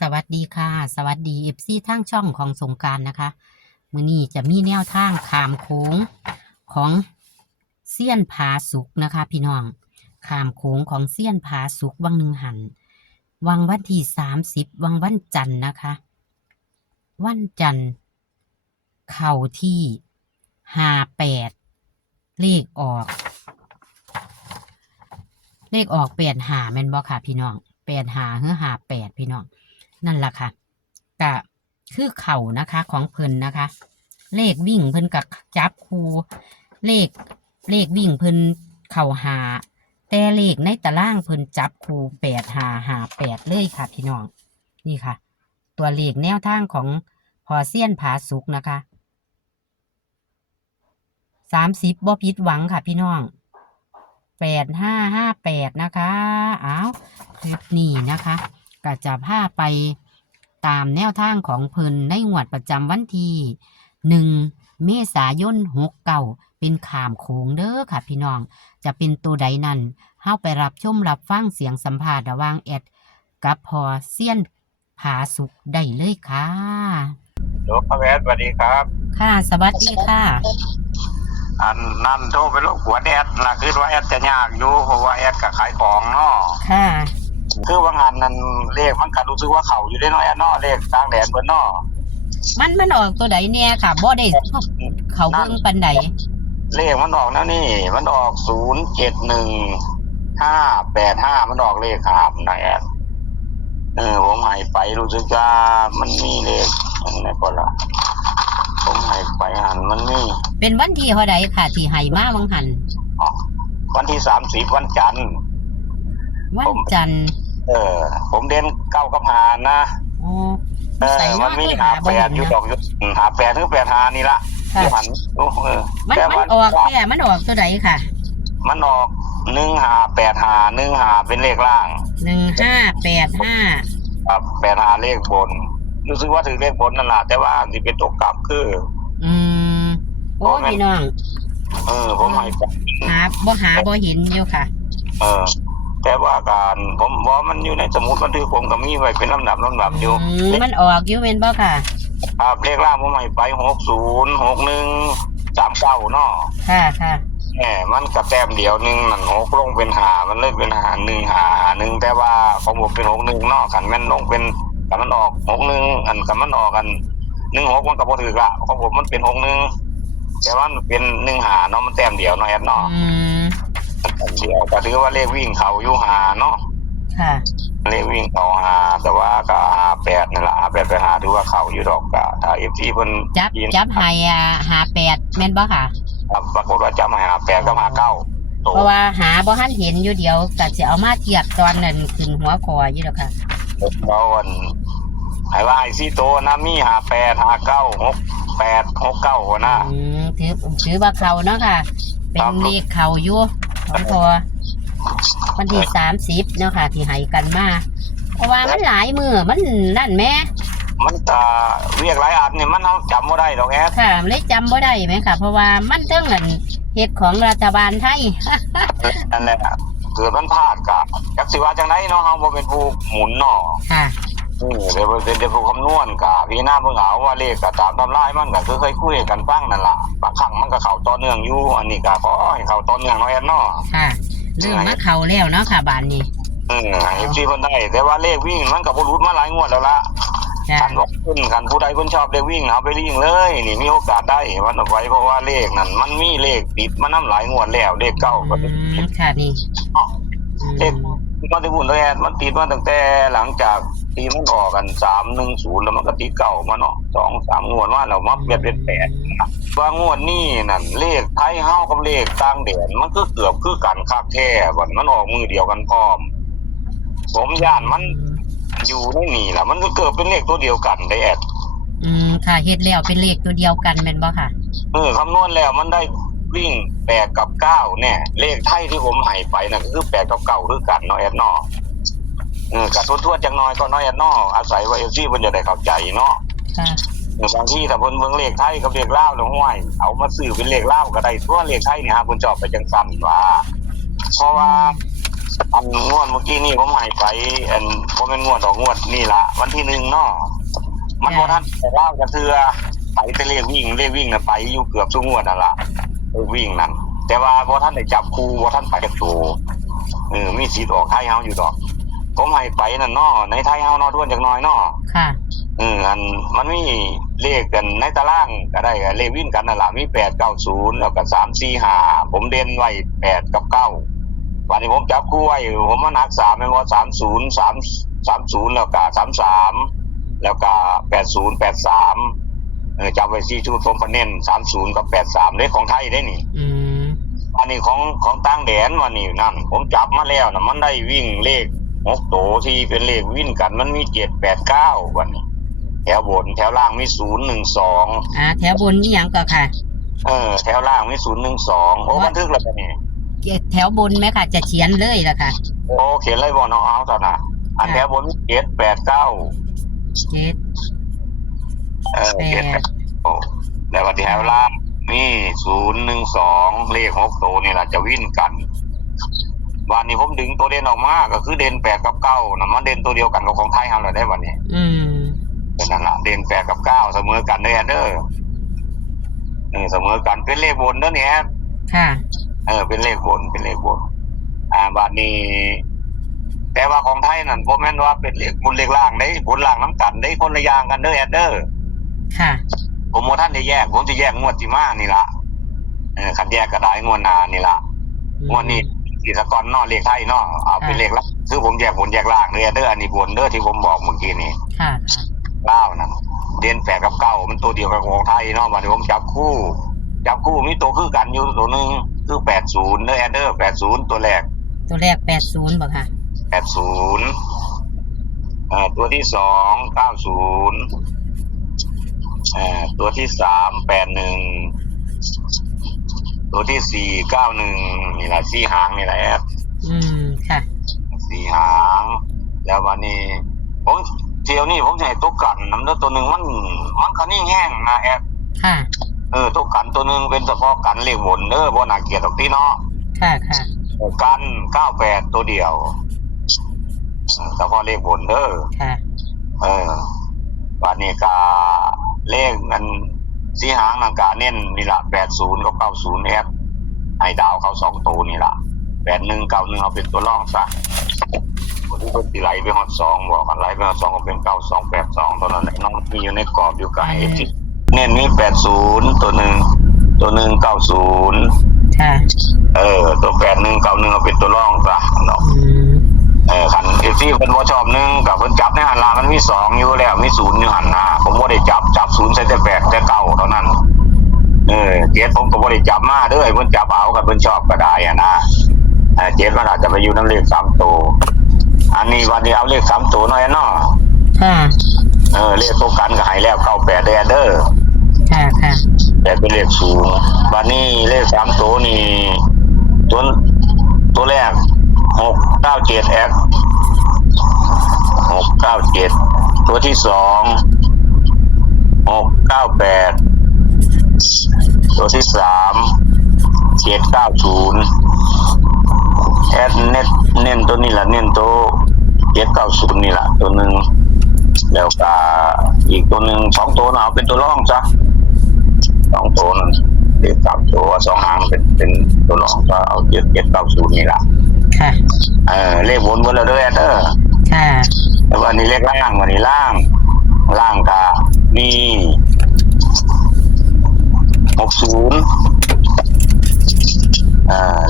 สวัสดีค่ะสวัสดีFCทางช่องของสงกรานต์นะคะมื้อนี้จะมีแนวทางข้ามโขงของเซียนผาสุกนะคะพี่น้องข้ามโขงของเซียนผาสุกวังหนึ่งหันวังวันที่30วังวันจันทร์นะคะวันจันทร์เข้าที่58เลขออก85แม่นบ่ค่ะพี่น้อง85หรือ58พี่น้องนั่นล่ะค่ะก็คือเข่านะคะของเพิ่นนะคะ เลขวิ่งเพิ่นกับจับคูเลขวิ่งเพิ่นเข่าหาแต่เลขในตารางเพิ่นจับคู8558เลยค่ะพี่น้องนี่ค่ะ ตัวเลขแนวทางของพอเซียนผาสุกนะคะ30บ่ผิดหวังค่ะพี่น้อง8558นะคะอ้าวคลิปนี้นะคะก็จะพาไปตามแนวทางของเพิ่นในงวดประจำวันที่1เมษายน69เป็นข้ามโขงเด้อค่ะพี่น้องจะเป็นตัวใดนั้นเฮาไปรับชมรับฟังเสียงสัมภาษณ์ระหว่างแอดกับพอเซียนผาสุกได้เลยค่ะโลกแวดสวัสดีครับค่ะสวัสดีค่ะอันนั่นโทรไปรบกวนแอดนะคือว่าแอดจะยากอยู่เพราะว่าแอดก็ขายของเนาะค่ะคือว่างานนั้นเลขมันก็รู้สึกว่าเขาอยู่ได้น้อยแอดเนาะเลขต่างแดนเพิ่นเนาะมันออกตัวใดเนี่ยค่ะบ่ได้เขาเบิ่งปานใดเลขมันออกแล้วนี่มันออก071585มันออกเลขหามนะแอดผมให้ไปรู้สึกว่ามันมีเลขไหนก่อนล่ะผมให้ไปหันมันนี่เป็นวันที่เท่าใดค่ะที่ให้มาวังหันวันที่30วันจันทร์ผมเด่น9กับ5นะมันมี58อยู่ดอกอยู่58หรือ85นี่ล่ะที่หันมันออกแค่มันออกตัวใดค่ะมันออก1585 15เป็นเลขล่าง1585ครับ85เลขบนรู้สึกว่าถือเลขบนนั่นล่ะแต่ว่าสิเป็นตัวกลับคือโอ้พี่น้องผมให้บ่เห็นอยู่ค่ะแต่ว่าการผมว่ามันอยู่ในสมุดบันทึกผมก็มีไว้เป็นลำดับอยู่มันออกอยู่แม่นบ่ค่ะครับเลขล่างผมให้ไป60 61 39เนาะค่ะมันกระแต้มเดียวนึงนั่น6ลงเป็น5มันเลยเป็น1แต่ว่าของผมเป็น61เนาะคันแม่นลงเป็นคันมันออก61อันคันมันออกกัน16มันก็บ่ถูกละของผมมันเป็น61แต่ว่ามันเป็น15เนาะมันแต้มเดียวเนาะแอดเนาะเดียวก็ถือว่าเลขวิ่งเขาอยู่5เนาะค่ะเลขวิ่งเขา5แต่ว่าก็58นั่นล่ะ58ไป5ถือว่าเขาอยู่ดอกก็ถ้า FC เพิ่นจับให้58แม่นบ่ค่ะครับปรากฏว่าจับให้58กับ59เพราะว่าหาบ่ทันเห็นอยู่เดียวก็สิเอามาเทียบตอนนั้นขึ้นหัวคออยู่ดอกค่ะแล้วให้ว่าไอ้4ตัวนะมี58 59 68 69นะถือว่าเขาเนาะค่ะเป็นเลขเขาอยู่ของพอวันที่30เนาะค่ะที่ให้กันมาเพราะว่ามันหลายมื้อมันนั่นแม่มันเรียกหลายอันนี่มันเฮาจำบ่ได้ดอกแอดค่ะเลยจำบ่ได้ไหมค่ะเพราะว่ามันเรื่องเฮ็ดของรัฐบาลไทยนั่นแหละเกิดมันพลาดกะจักสิว่าจังได๋เนาะเฮาบ่เป็นผู้หมุนเนาะค่ะเดี๋ยวเป็นผู้คำนวณกะพี่น้าเพิ่นเอาว่าเลขก็ตามตำรามันก็คือเคยคุยกันฟังนั่นล่ะบางครั้งมันก็เข้าต่อเนื่องอยู่อันนี้ก็ขอให้เข้าต่อเนื่องเนาะแอดเนาะค่ะเรื่องมาเข้าแล้วเนาะค่ะบานนี้FC เพิ่นได้แต่ว่าเลขวิ่งมันก็บ่หลุดมาหลายงวดแล้วล่ะคันว่าคันผู้ใดเพิ่นชอบเลขวิ่งเอาไปวิ่งเลยนี่มีโอกาสได้มันเอาไว้เพราะว่าเลขนั่นมันมีเลขติดมานำหลายงวดแล้วเลขเก่าก็ค่ะนี่เลขมันได้บุญแท้มันติดมาตั้งแต่หลังจากตีมันออกกัน310แล้วมันก็ติดเก่ามาเนาะ2-3งวดมาแล้วมาเปลี่ยนเป็น8ว่างวดนี้นั่นเลขไทยเฮากับเลขต่างแดนมันก็เกือบคือกันคักแท้บัดมันออกมือเดียวกันพร้อมผมย่านมันอยู่ในนี่ล่ะมันก็เกิดเป็นเลขตัวเดียวกันได้แอดค่ะเฮ็ดแล้วเป็นเลขตัวเดียวกันแม่นบ่ค่ะคำนวณแล้วมันได้วิ่ง8กับ9เนี่ยเลขไทยที่ผมให้ไปน่ะก็คือ8กับ9คือกันเนาะแอดเนาะก็ทั่วๆจังน้อยก็น้อยแอดเนาะอาศัยว่า FC เพิ่นจะได้เข้าใจเนาะค่ะบางทีถ้าเพิ่นเบิ่งเลขไทยกับเลขลาวแล้วห้วยเอามาซื้อเป็นเลขลาวก็ได้ทั่วเลขไทยนี่ฮะเพิ่นชอบไปจังซั่นว่าเพราะว่า อันงวดเมื่อกี้นี่ผมให้ไปอันผมเป็นงวดดอกงวดนี่ละวันที่1เนาะมันบ่ทันแต่เล่ากันเทื่อไปแต่เลขวิ่งน่ะไปอยู่เกือบทุกงวดนั่นล่ะวิ่งนั่นแต่ว่าบ่ทันได้จับคู่บ่ทันไปกับโตมีสิทธิ์ออกไทยเฮาอยู่ดอกผมให้ไปนั่นเนาะในไทยเฮาเนาะด้วนจักหน่อยเนาะ ค่ะอันมันมีเลขกันในตารางก็ได้เลขวิ่งกันนั่นล่ะมี890แล้วก็345ผมเด่นไว้8กับ9วันนี้ผมจับคู่ไว้ผมมานัก3แม่นบ่30 30แล้วก็33แล้วก็80 83จับไว้4ชุดผมก็เน้น30กับ83เลขของไทยได้นี่อันนี้ของต่างแดนวันนี้นั่นผมจับมาแล้วน่ะมันได้วิ่งเลข6โตที่เป็นเลขวิ่งกันมันมี7 8 9วันนี้แถวบนแถวล่างมี012แถวบนนี่หยังก็ค่ะแถวล่างมี012โอ้บันทึกแล้วนี่แถวบนไหมค่ะจะเขียนเลยล่ะค่ะโอ้เขียนเลยบ่เนาะเอาตอนน่ะอันแถวบนมี7 8 9 7โอ้แล้ววันแถวล่างมี012เลข6โตนี่ล่ะจะวิ่งกันวันนี้ผมดึงตัวเด่นออกมาก็คือเด่น8กับ9น่ะมันเด่นตัวเดียวกันกับของไทยเฮาแล้วได้วันนี้เป็นนั่นล่ะเด่น8กับ9เสมอกันเด้อเสมอกันเป็นเลขบนเด้อเนี่ยค่ะเป็นเลขบนบัดนี้แต่ว่าของไทยนั่นบ่แม่นว่าเป็นเลขบนเลขล่างได้บนล่างน้ำกันได้คนละอย่างกันเด้อค่ะผมบ่ทันได้แยกผมสิแยกงวดที่มานี่ล่ะคันแยกก็ได้งวดหน้านี่ล่ะงวดนี้สิสกอนเนาะเลขไทยเนาะเอาเป็นเลขล่างคือผมแยกบนแยกล่างเด้ออันนี้บนเด้อที่ผมบอกเมื่อกี้นี้ค่ะล่างนั่นเด่น8กับ9มันตัวเดียวกับของไทยเนาะบัดนี้ผมจับคู่มีตัวคือกันอยู่ตัวนึงคือ80เด้อ80ตัวแรก80บ่ค่ะ80ตัวที่2 90ตัวที่3 81ตัวที่4 91นี่ล่ะ4หางนี่แหละค่ะ4หางแล้ววันนี้ผมเที่ยวนี้ผมจะให้ตัวกันนำเด้อตัวนึงมันคันนี้แห้งนะแอดค่ะตัวกันตัวนึงเป็นเฉพาะกันเลขบนเด้อบ่น่าเกลียดดอกติเนาะค่ะกัน98ตัวเดียวเฉพาะเลขบนเด้อค่ะวันนี้ก็เลขนั้นสีหางนั่นก็เน้นนี่ล่ะ80กับ90แอดให้ดาวเขา2ตัวนี่ล่ะ81 91เอาเป็นตัวรองซะคนที่เพิ่นสิไหลไปฮอด2บอกกันไหลไปฮอด2ก็เป็น9282ตัวนั้นแหละน้องมีอยู่ในกรอบอยู่กับที่เน้นมี80ตัวนึง90ค่ะตัว81 91เอาเป็นตัวรองซะเนาะคันที่เพิ่นบ่ชอบ1ก็เพิ่นจับในหันล่ะมันมี2อยู่แล้วมี0อยู่หันหน้าผมบ่ได้จับ0ใส่แต่8แต่9เท่านั้นเจ็ดผมก็บ่ได้จับมาเด้อเพิ่นจับเอาก็เพิ่นชอบก็ได้นะเจ็ดมันอาจจะไปอยู่นำเลข3ตัวอันนี้วันนี้เอาเลข3ตัวหน่อยเนาะค่ะเลขตัวกันก็ให้แล้ว98เด้อค่ะแต่เป็นเลขสูงวันนี้เลข3ตัวนี่ตัวแรก697แอด697ตัวที่2 698ตัวที่3 790แอดเน้นตัวนี้ล่ะเน้นตัว790นี่ล่ะตัวนึงแล้วก็อีกตัวนึง2ตัวน่ะเอาเป็นตัวรองซะ2ตัวนั่นเลข3ตัว2หางเป็นตัวรองก็เอา790นี่ล่ะค่ะเลขบนแล้วเด้อค่ะแล้ววันนี้เลขล่างวันนี้ล่างก็มี60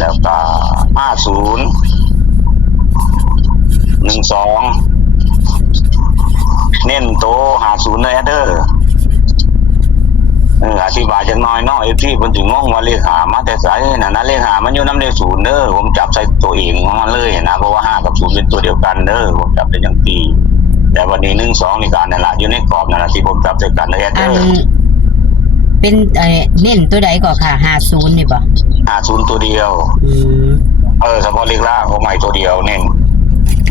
แล้วก็50 12เน้นโต50เด้ออธิบายจักหน่อยเนาะที่เพิ่นสิงงว่าเลข5มาแต่ไสนั่นนะเลข5มันอยู่นำเลข0เด้อผมจับใส่ตัวเองของมันเลยนะเพราะว่า5กับ0เป็นตัวเดียวกันเด้อผมจับได้จังซี่แต่วันนี้1 2นี่ก็นั่นล่ะอยู่ในกรอบนั่นล่ะที่ผมจับใส่กันเด้อเป็นเน้นตัวใดก่อนค่ะ50นี่บ่50ตัวเดียวเฉพาะเลขล่างของใหม่ตัวเดียวเน้น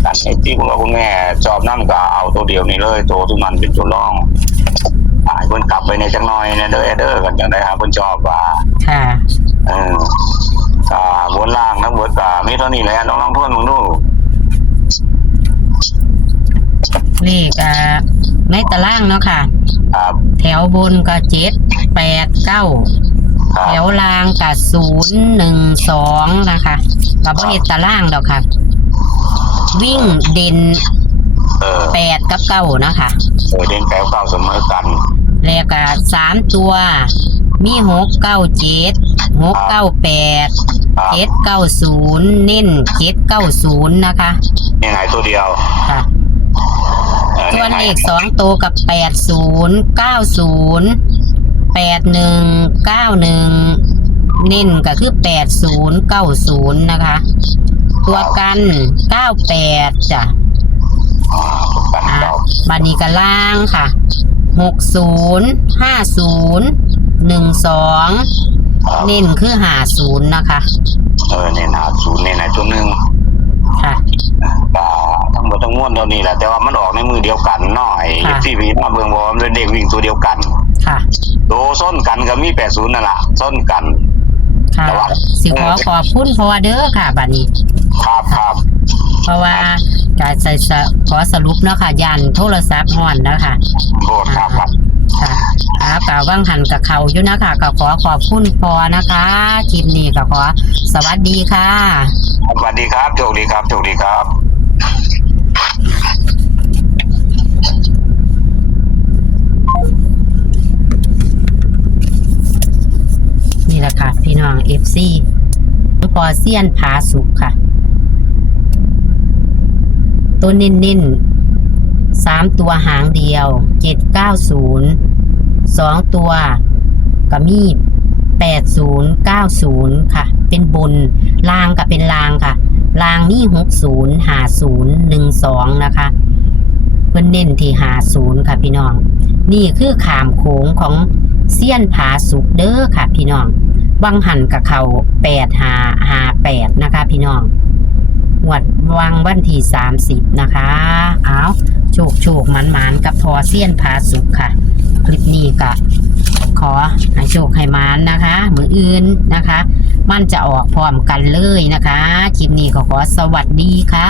กันที่คุณแม่ชอบนำก็เอาตัวเดียวนี่เลยตัวทุกมันเป็นตัวรองให้เพิ่นกลับไปในจังน้อยนะเด้อกันจังได๋ครับเพิ่นชอบว่าค่ะ บนล่างทั้งหมดมีเท่านี้แหละลองทวนลองดู เลขในตารางเนาะค่ะ ครับ แถวบนก็7 8 9ครั แถ บ วล่างก็0 1 2นะคะก็บ่เฮ็ดตารางดอกค่ะ วิ่งเด่น8กับ9นะคะ เด่น8 9เสมอกัน แล้วก็3ตัวมี6 9 7 6 9 8 ครับ 7 9 0เน้น7 9 0นะคะ นี่ไงตัวเดียว ค่ะส่วนเลข2ตัวกับ80 90 81 91เน้นก็คือ80 90นะคะ ตัวกัน98จ้ะ กัน อ่ะ เก่า บัดนี้ก็ล่างค่ะ60 50 12เน้นคือ50นะคะ เนี่ยนะศูนย์เนี่ยนะตัวหนึ่ง ค่ะ ทั้งหมดทั้งมวลเท่านี้แหละแต่ว่ามันออกในมือเดียวกันหน่อย ค่ะ ที่พีมาเบิ่งบอกว่ามันเป็นเด็กวิ่งตัวเดียวกัน ค่ะ ตัวส้นกันก็มี80นั่นแหละส้นกัน ค่ะ สิขอบคุณเพราะว่าเด้อค่ะบัดนี้ ครับครับ เพราะว่าการขอสรุปเนาะค่ะยันโทรศัพท์ห่อนนะคะ โทษครับครับ ค่ะกะว่างหันกับเขาอยู่นะคะก็ขอขอบคุณพอนะคะคลิปนี้ก็ขอสวัสดีค่ะ สวัสดีครับโชคดีครับโชคดีครับ นี่แหละค่ะพี่น้อง FC ปอเซียนผาสุกค่ะ ตัวเน้นๆ3ตัวหางเดียว790 2ตัวก็มี8090ค่ะเป็นบนล่างก็เป็นล่างค่ะล่างมี60 50 12นะคะเพิ่นเน้นที่50ค่ะพี่น้องนี่คือขามโค้งของเซียนผาสุกเด้อค่ะพี่น้องวังหันกับเขา8558นะคะพี่น้องงวดวังวันที่30นะคะเอาโชคหมันกับพอเซียนผาสุกค่ะคลิปนี้ก็ขอให้โชคให้หมันนะคะมืออื่นนะคะ มันจะออกพร้อมกันเลยนะคะคลิปนี้ก็ขอสวัสดีค่ะ